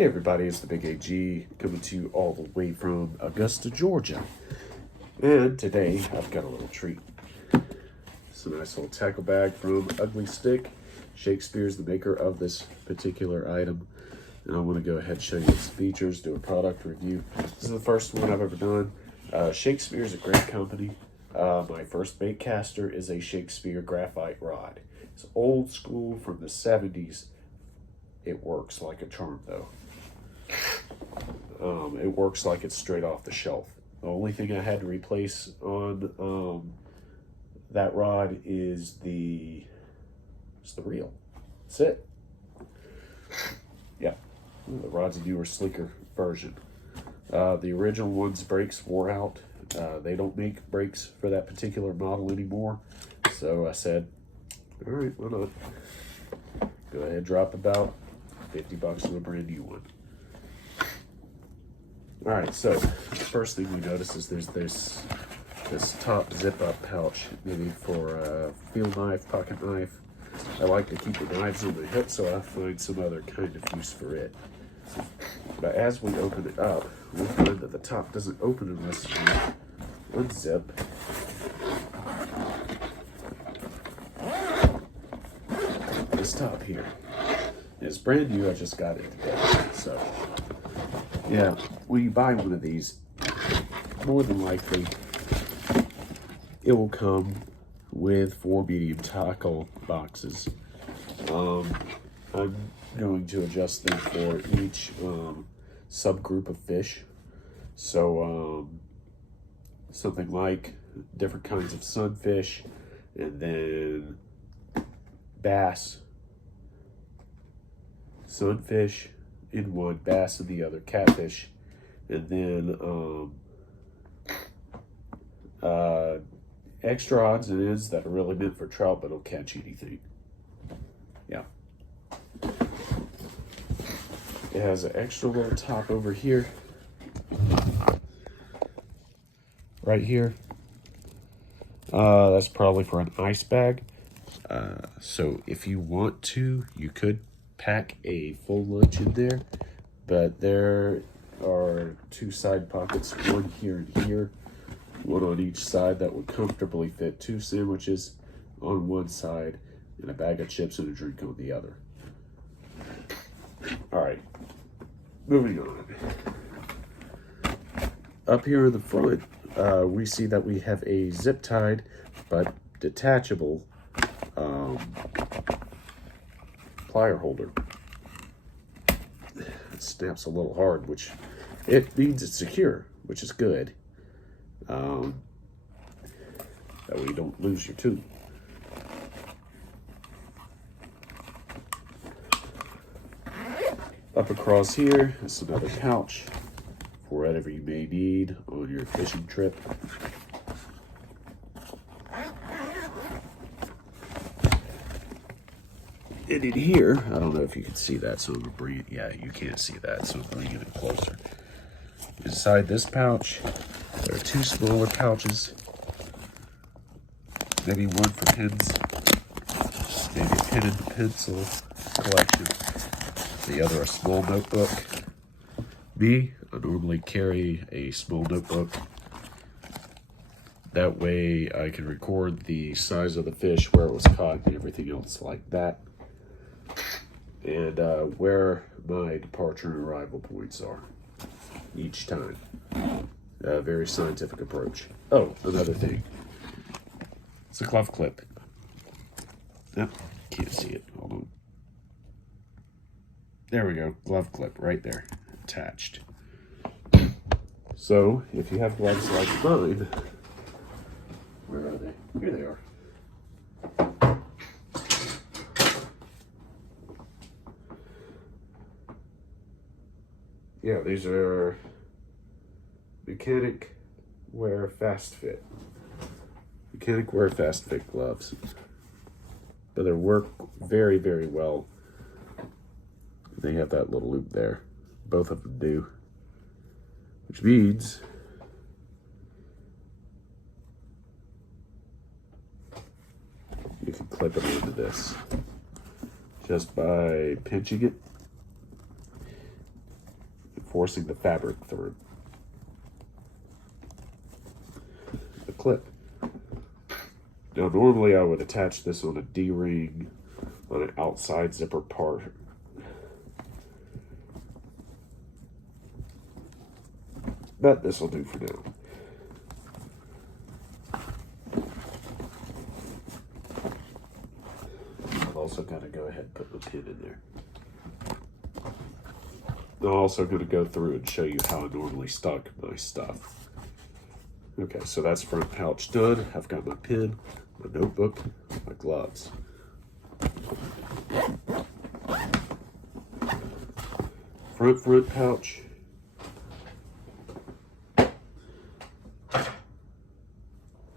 Hey everybody, it's the Big AG coming to you all the way from Augusta, Georgia. And today I've got a little treat. It's a nice little tackle bag from Ugly Stick. Shakespeare's the maker of this particular item. And I want to go ahead and show you its features, do a product review. This is the first one I've ever done. Shakespeare's a great company. My first bait caster is a Shakespeare graphite rod. It's old school from the 70s. It works like a charm though. It works like it's straight off the shelf. The only thing I had to replace on that rod is the reel. That's it. Yeah, the rod's a newer, sleeker version. The original one's brakes wore out. They don't make brakes for that particular model anymore. So I said, all right, why not? Go ahead, drop about $50 on a brand new one. All right, so the first thing we notice is there's this top zip-up pouch, maybe for a field knife, pocket knife. I like to keep the knives on my hip, so I find some other kind of use for it. But as we open it up, we find that the top doesn't open unless you unzip. This top here. It's brand new, I just got it today, so. Yeah, when you buy one of these, more than likely, it will come with 4 medium tackle boxes. I'm going to adjust them for each subgroup of fish. So something like different kinds of sunfish, and then bass, sunfish in one, bass in the other, catfish, and then extra odds and ends that are really meant for trout but don't catch anything. Yeah. It has an extra little top over here. Right here. That's probably for an ice bag. So if you want to, you could pack a full lunch in there, but there are 2 side pockets, one here and here, one on each side, that would comfortably fit 2 sandwiches on one side and a bag of chips and a drink on the other. All right, moving on. Up here in the front, we see that we have a zip tied but detachable plier holder. It snaps a little hard, which it means it's secure, which is good. That way you don't lose your tube. Up across here is another pouch for whatever you may need on your fishing trip. And in here, I don't know if you can see that, so I'm gonna bring it. Yeah, you can't see that, so I'm bringing it closer. Inside this pouch, there are 2 smaller pouches. Maybe one for pens, maybe a pen and pencil collection. The other a small notebook. I normally carry a small notebook. That way I can record the size of the fish, where it was caught, and everything else like that. And where my departure and arrival points are each time. A very scientific approach. Oh, another thing. It's a glove clip. Yep, can't see it. Hold on. There we go. Glove clip right there, attached. So if you have gloves like mine, where are they? Here they are. Yeah, these are Mechanic Wear Fast Fit. Mechanic Wear Fast Fit gloves. But they work very, very well. They have that little loop there. Both of them do. Which means you can clip it into this just by pinching it. forcing the fabric through. The clip. Now normally I would attach this on a D-ring on an outside zipper part. But this will do for now. I've also got to go ahead and put the pin in there. I'm also going to go through and show you how I normally stock my stuff. Okay, so that's front pouch done. I've got my pin, my notebook, my gloves. Front pouch.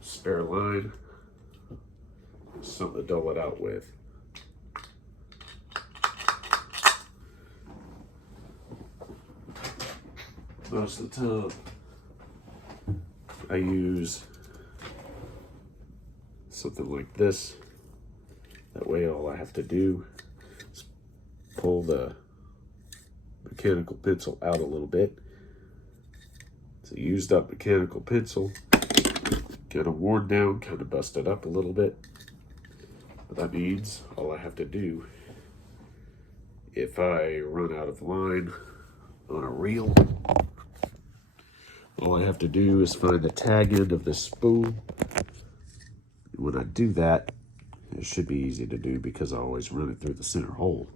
Spare line. Something to dull it out with. Most of the time, I use something like this. That way all I have to do is pull the mechanical pencil out a little bit. It's a used up mechanical pencil. Kind of worn down, kind of busted up a little bit. But that means all I have to do, if I run out of line on a reel, all I have to do is find the tag end of the spool. When I do that, it should be easy to do because I always run it through the center hole.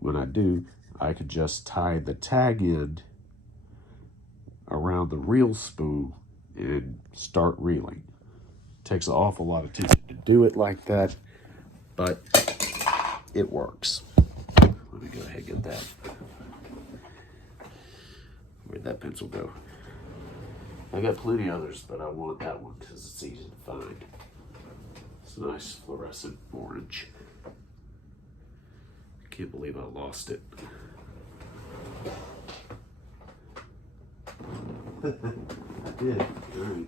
When I do, I can just tie the tag end around the reel spool and start reeling. Takes an awful lot of attention to do it like that, but it works. Let me go ahead and get that. Where'd that pencil go? I got plenty others, but I want that one because it's easy to find. It's a nice fluorescent orange. Can't believe I lost it. I did. All right.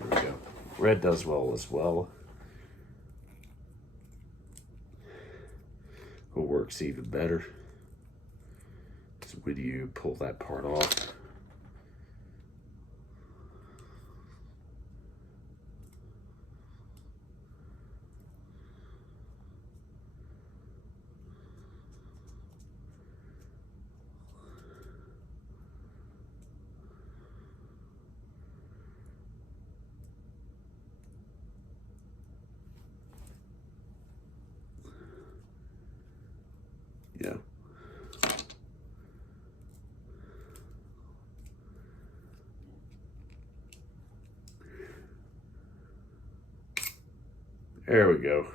There we go. Red does well as well. What works even better is when you pull that part off. Yeah. There we go.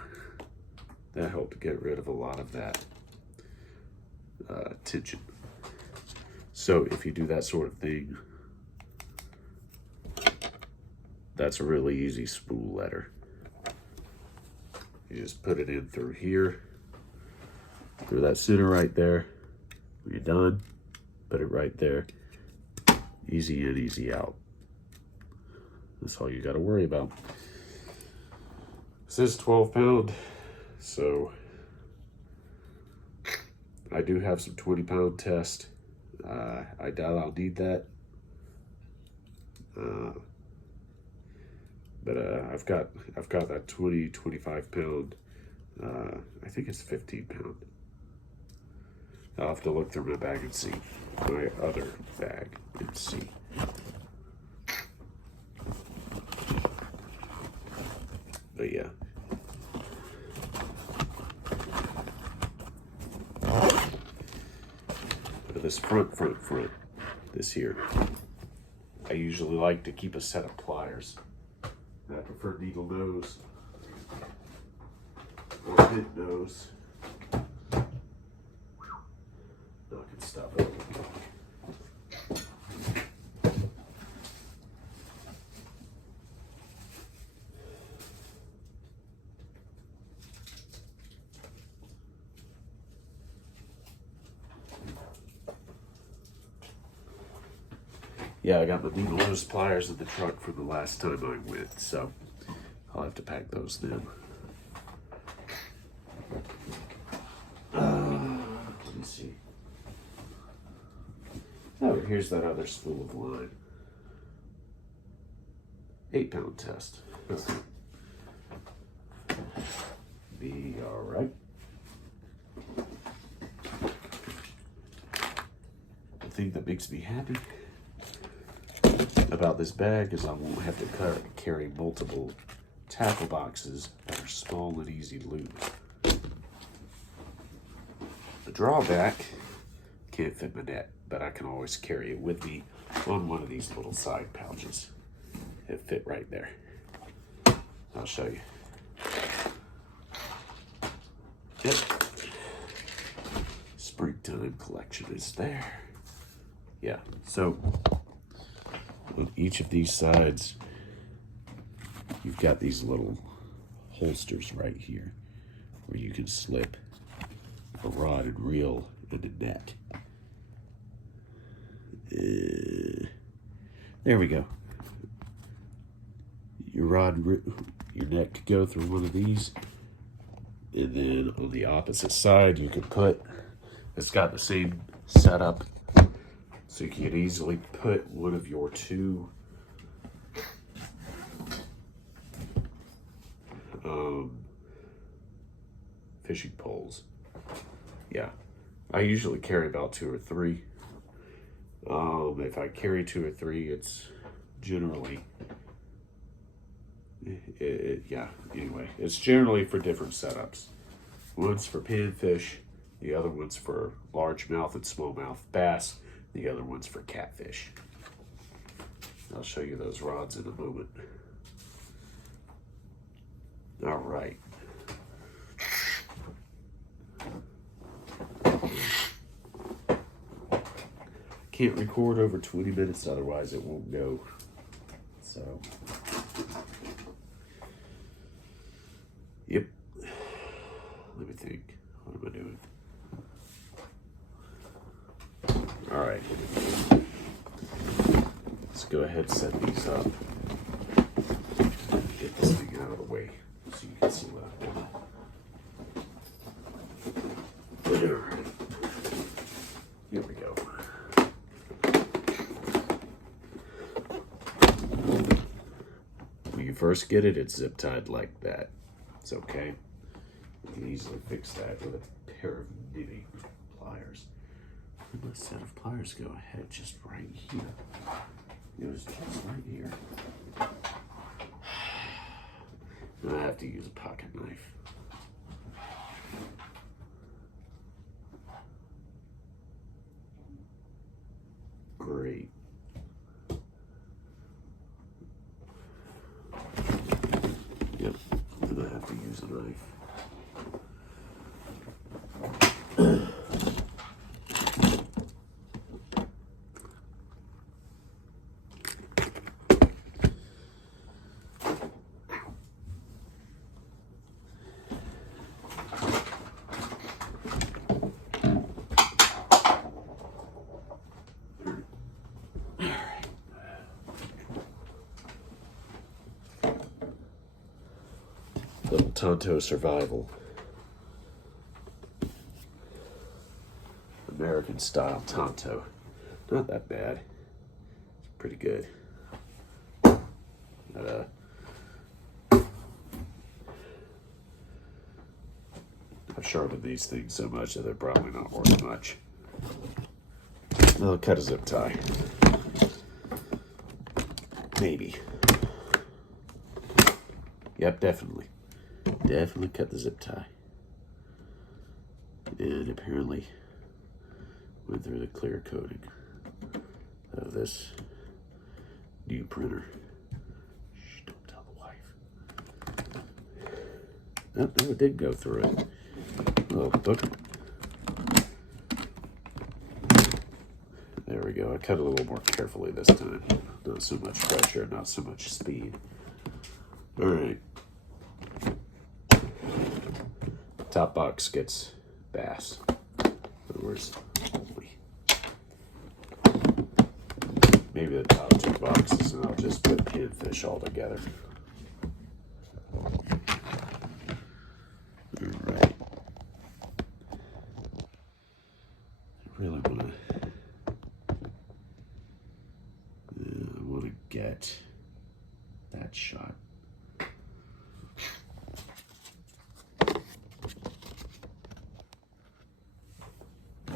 That helped to get rid of a lot of that tension. So if you do that sort of thing, that's a really easy spool letter. You just put it in through here, through that center right there. When you're done, put it right there. Easy in, easy out. That's all you got to worry about. This is 12 pound, so I do have some 20 pound test. I doubt I'll need that. But I've got that 25 pound. I think it's 15 pound. I'll have to look through my bag and see, my other bag and see. But yeah. But this front, this here, I usually like to keep a set of pliers. I prefer needle nose or bent nose. Knocking stuff over. Yeah, I got my needle nose pliers in the truck from the last time I went, so I'll have to pack those then. Let me see. Oh, here's that other spool of line. 8-pound test. Okay. Be all right. The thing that makes me happy about this bag is I won't have to carry multiple tackle boxes that are small and easy to lose. The drawback, can't fit my net, but I can always carry it with me on one of these little side pouches. It fit right there. I'll show you. Yep. Springtime collection is there. Yeah, so on each of these sides, you've got these little holsters right here where you can slip a rod and reel and a net. There we go. Your your net could go through one of these, and then on the opposite side you could put, it's got the same setup, so you can easily put one of your two fishing poles. Yeah, I usually carry about 2 or 3. If I carry 2 or 3, it's generally, yeah, anyway, it's generally for different setups. One's for panfish, the other one's for largemouth and smallmouth bass, the other one's for catfish. I'll show you those rods in a moment. All right. Can't record over 20 minutes, otherwise it won't go. So, yep. Let me think. What am I doing? All right. Let's go ahead and set these up. Get this thing out of the way so you can see what I'm doing. Here we go. When you first get it, it's zip tied like that. It's okay. You can easily fix that with a pair of knitting pliers. Where did my set of pliers go? I had it just right here. It was just right here. And I have to use a pocket knife. Great. Yep, and I have to use a knife. Little Tonto Survival. American style Tonto. Not that bad. It's pretty good. But, I've sharpened these things so much that they're probably not worth much. I'll cut a zip tie. Maybe. Yep, definitely. Definitely cut the zip tie. And apparently went through the clear coating of this new printer. Shh, don't tell the wife. Oh, no, it did go through it. Little book. There we go. I cut a little more carefully this time. Not so much pressure, not so much speed. All right. Top box gets bass. In other words, only. Maybe the top 2 boxes, and I'll just put panfish all together. All right. I really want to get that shot.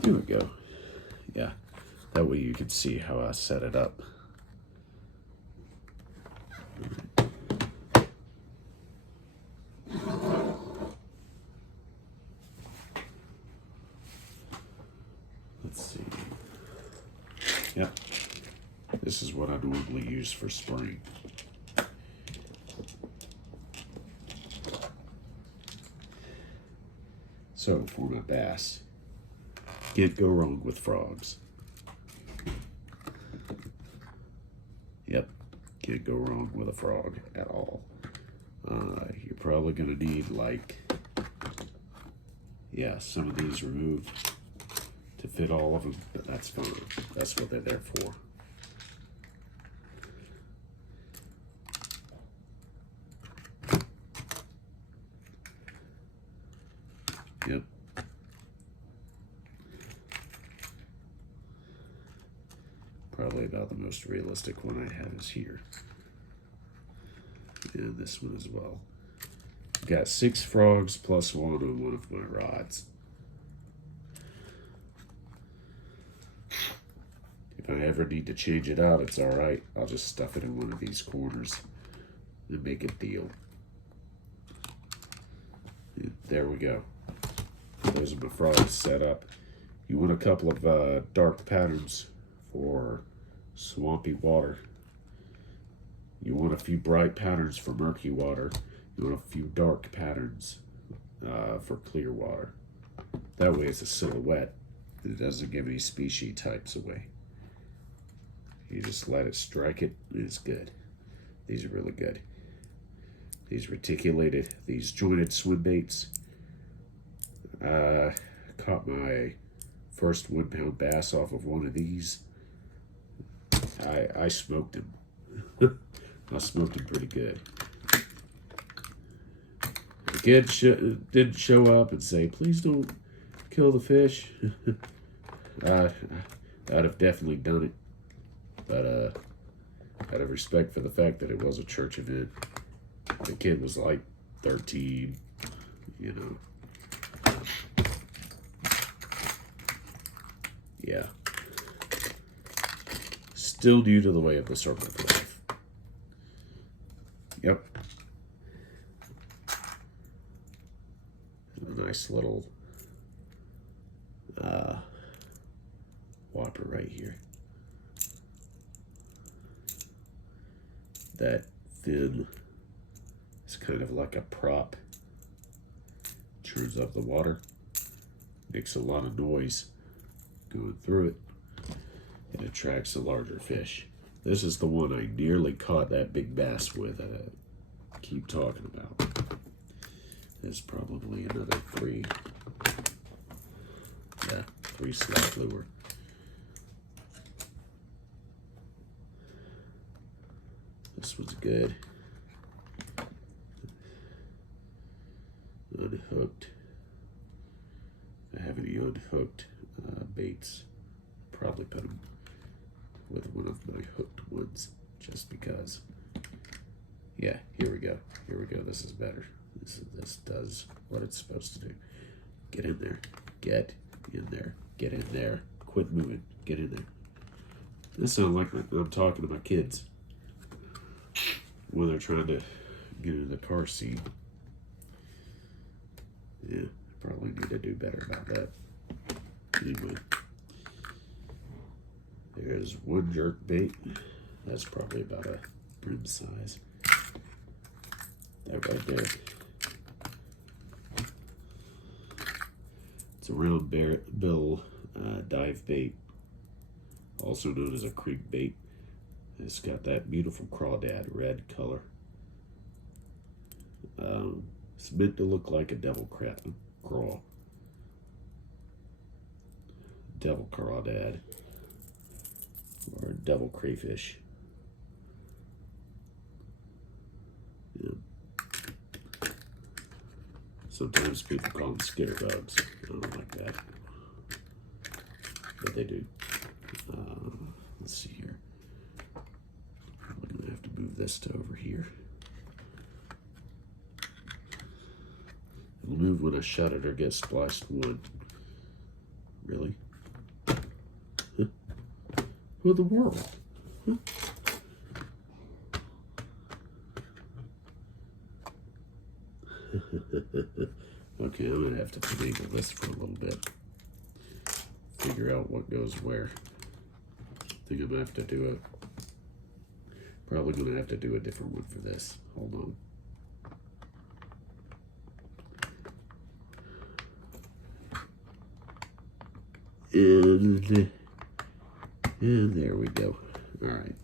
Here we go. Yeah, that way you can see how I set it up. Let's see. Yep. This is what I normally use for spraying. So, for my bass, can't go wrong with frogs. Yep, can't go wrong with a frog at all. You're probably going to need, like, yeah, some of these removed to fit all of them, but that's fine. That's what they're there for. Yep. Probably about the most realistic one I have is here. And this one as well. Got 6 frogs plus 1 on one of my rods. If I ever need to change it out, it's alright. I'll just stuff it in one of these corners and make it deal. And there we go. Those are my frogs set up. You want a couple of dark patterns for swampy water. You want a few bright patterns for murky water. You want a few dark patterns for clear water. That way it's a silhouette. It doesn't give any species types away. You just let it strike it, and it's good. These are really good. These reticulated, these jointed swim baits. Caught my first 1 pound bass off of one of these. I smoked him. I smoked him pretty good. The kid didn't show up and say, "Please don't kill the fish." I'd have definitely done it. But out of respect for the fact that it was a church event, the kid was like 13, you know. Yeah. Still new to the way of the circle of life. Yep. A nice little whopper right here. That fin is kind of like a prop. Churns up the water. Makes a lot of noise going through it. It attracts a larger fish. This is the one I nearly caught that big bass with that I keep talking about. There's probably another 3. Yeah, 3 slot lure. This one's good. Unhooked. I have any unhooked baits. Probably put them with one of my hooked ones just because. Yeah, here we go. Here we go. This is better. This does what it's supposed to do. Get in there. Get in there. Get in there. Quit moving. Get in there. This sounds like I'm talking to my kids when they're trying to get in the car seat. Yeah, probably need to do better about that. Anyway, there's one jerk bait. That's probably about a brim size. That right there. It's a round bill dive bait, also known as a creek bait. It's got that beautiful crawdad red color. It's meant to look like a devil craw. Devil crawdad. Or devil crayfish. Yeah. Sometimes people call them skitterbugs. I don't like that. But they do. Let's see here. I'm going to have this to over here. It'll move when I shut it or get spliced one. Really? Huh? Who in the world? Huh? Okay, I'm gonna have to finagle this for a little bit. Figure out what goes where. I think I'm gonna have to do it. Probably gonna have to do a different one for this. Hold on. And there we go. All right.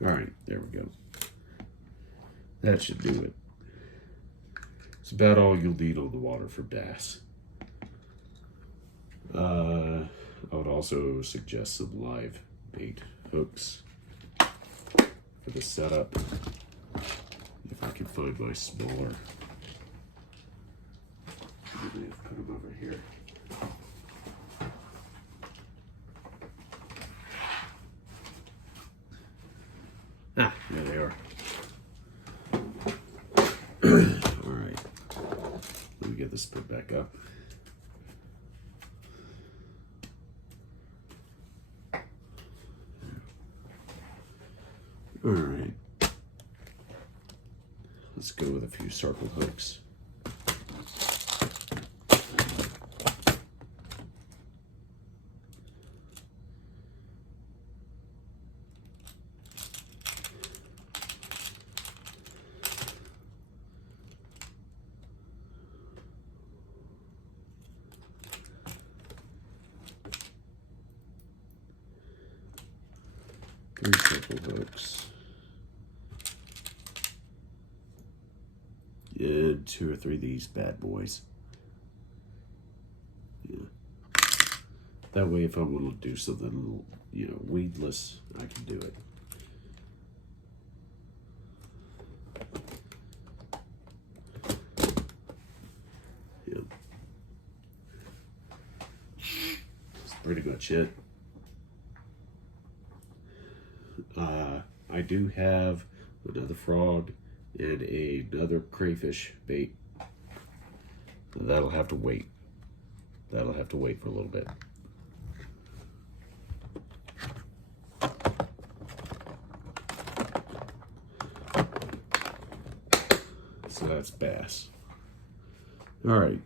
All right, there we go. That should do it. It's about all you'll need on the water for bass. I would also suggest some live bait hooks for the setup. If I can find my smaller. Maybe I'll put them over here. Ah, there they are. All right. Let me get this put back up. All right. Let's go with a few circle hooks. Three circle hooks. And 2 or 3 of these bad boys. Yeah. That way if I want to do something a little, weedless, I can do it. Yeah. That's pretty much it. I do have another frog and another crayfish bait. That'll have to wait. That'll have to wait for a little bit. So that's bass. All right.